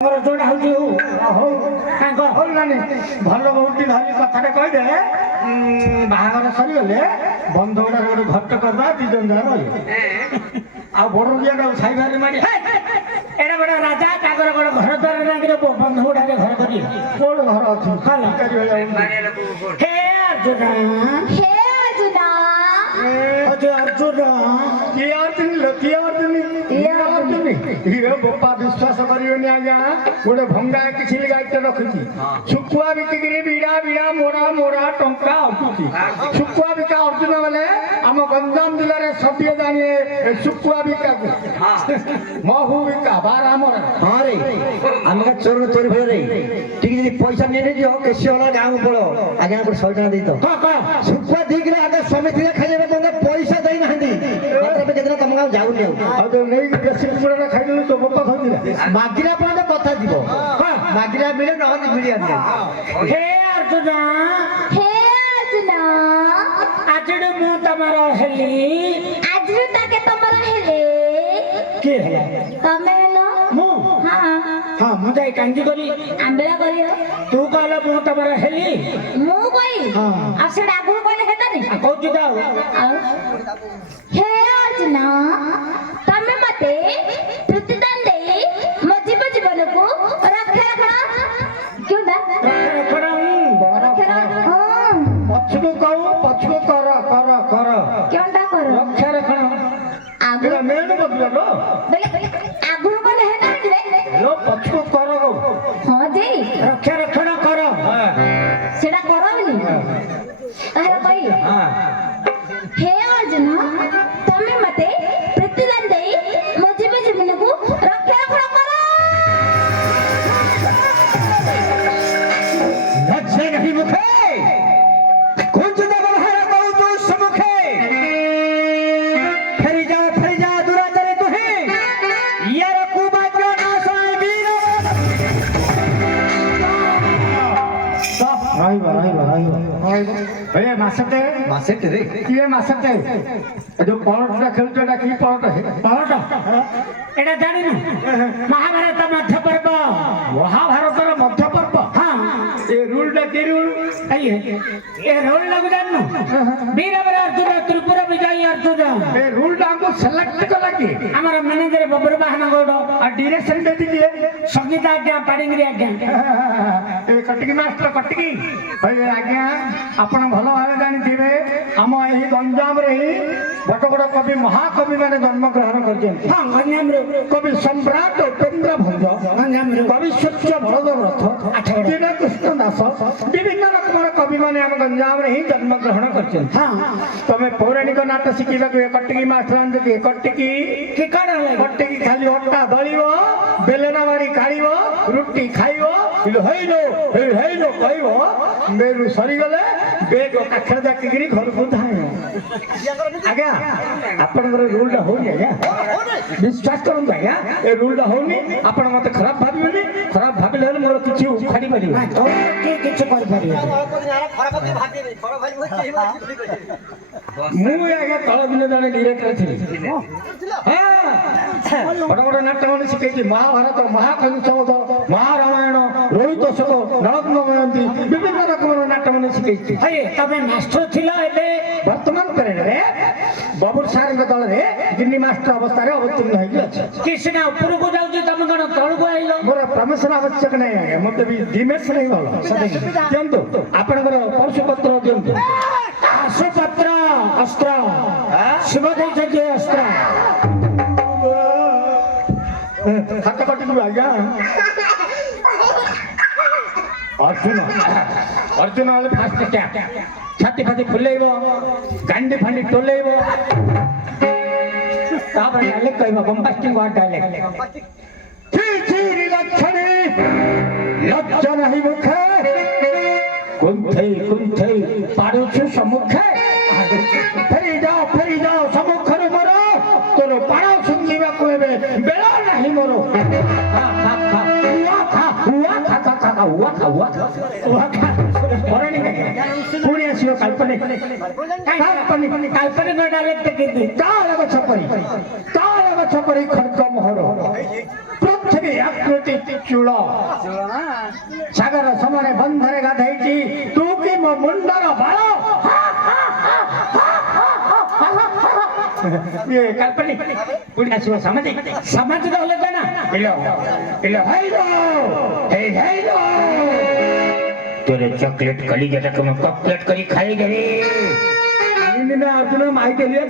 जोड़ा भल बहुत धरी कथा कहदे बाहागर सरीगले बंध गुड़ा गोटे घट करदा दिजन जा रही आ बड़ रिया साइबार मारी एड़ा बड़ा राजा तागर बड़ घर द्वार लागे बंध गुड़ा घर करी कोड घर अछि हे अर्जुन हे अर्जुन अजय अर्जुन ये बोपा विश्वास करियोनी आज्ञा गोटे भंगा किसी गाइटे रखुची शुकुआ बिकिरी बीड़ा बीड़ा मोड़ा मोड़ा टंका अटुची शुकुआ बिका अर्जुन बेले आम गंजाम जिले में सभी जानिए शुकुआ बिका महू बिका बारा मोड़ा हाँ रे आम का चोर चोरी भर रे ठीक है पैसा नहीं दियो केसी वाला गांव में पड़ो आगे आप 100 टका दे दो शुकुआ ठीक रे आगे समिति रे खाइले बंदे पैसा देई नहंदी मात्र पे केतना तम गांव जाऊ नियो आ तो नहीं केसी कुड़ा खाइले तो बोपा खाइले मागिरा पर कथा दिबो मागिरा मिले नहंदी मिली आंदे हे अर्जुन आजड़ मु तमारा हेली आजरू ताके तमरा हेले के है तमे हेलो मु हां हां मु जाई कांजी करी आंबेला करियो तू कहले मु तमारा हेली मु कोई हां अब से डागुर कोले हेता नी कहू जाओ हे अर्जुन तमे मते प्रतिदान दे मजीब जीवन को रक्षा रखना क्यों ना पछको कहू पछको कर क्यों ना करो रक्षा रखना आगु मेन बदला लो आगु कोले हेता नी लो पछको कर हां दे रक्षा रखना कर सेडा करो नी अरे भाई हां हे अर्जुन तमे मते प्रतिदान दे मजीब जीवन को रक्षा रखना करो लक्ष्य नहीं मुखे कुंज दबल है बहु तो समुखे फरी जा दुराचारी तू है यार कुबा जो ना सोए वीर भाई मासते मासेट रे ये मासते जो पलटा खेलता की पलटा एटा जानी महाभारत मध्य पर्व महाभारत मध्य पर्व हाँ ये रूल की रूल ये रूल लगू जानू वीर अर्जुन त्रिपुरा विजयी अर्जुन ये रूल को सेलेक्ट कला की हमारा मैनेजर बबर बाहना गौड़ और डायरेक्शन दे दीजिए संगीता आज्ञा पाड़िंगरी आज्ञा ए कटकी मास्टर कटकी भाई आज्ञा आपण भल भाव जानी आम यही गंजाम रे ही बड़ बड़ कवि महाकवि मैंने जन्म ग्रहण कर कवि सम्राट उपेन्द्र भंज कवि सूर्य भरद्रथ दीन कृष्ण दास विभिन्न रकम कवि मैंने आम गंजाम रे ही जन्म ग्रहण कर तमें पौराणिक नाट शिखा कटकी मास्टर कटकी कटकी खाली अट्टा दलिव बेलना बाड़ी काढ़ रुटी खाइब कह मेरु सरीगले बेग काखर जाकिरी घर को धाइब आज्ञा आपनकर रूल टा होनी आज्ञा विश्वास करंतु आज्ञा ए रूल टा होनी आपण मते खराब भाबिबेनी खराब भाबिले मोर किछि उखाड़ी परिबे तो के किछि कर परिबे मु आज्ञा तळ दिन जाने डायरेक्टर थी हां बड़ बड़ नाटक माने शिखैछि महाभारत महाकवि चौथ महारामायण रोहित शोक नळक मयंती विभिन्न रकम नाटक माने शिखैछि हे तबे मास्टर थिला एबे वर्तमान पीरियड रे बाबूर सार के दल रे गिन्नी मास्टर अवस्था रे अवतीर्ण होई अछि किसना ऊपर को जाउछि तम गण तळ को आइलो मोर प्रमोशन आवश्यक नै है मते भी दिमेश नै भलो सदै दियंतु आपनकर परशु पत्र दियंतु परशु पत्र अस्त्र शिव दे जे अस्त्र हाथ कटि गयो आज्ञा अर्जुन वाले फास्ट क्या छाती फाती फुलेब गांडी फांडी टोलेब तापर डायलेक्ट कहबो बम्बास्टिंग वर्ड डायलेक्ट छी लक्षणे लज्जा नहीं मुखे कुंथे पारुछु सम्मुखे फेरी जाओ सम्मुखरे मोर तोर पाड़ सुंगीबा कहबे बेला नहीं मोर पुणी आसो काल्पनिक डायरेक्ट ताल गछ परी खर्च मोहर पृथ्वी आकृति ଚୂଳ ସାଗର ସମୟରେ ବନ୍ଧରେ ଗାଧେଇଛି ତୁ କି ମୋ ମୁଣ୍ଡର ବାଳ ये काल्पनिक पुढे असो सामाजिक हले ना हेलो हेलो हेलो तोरे चॉकलेट कली जटा को कपलेट करी खाई गए अर्जुन माहिती लिया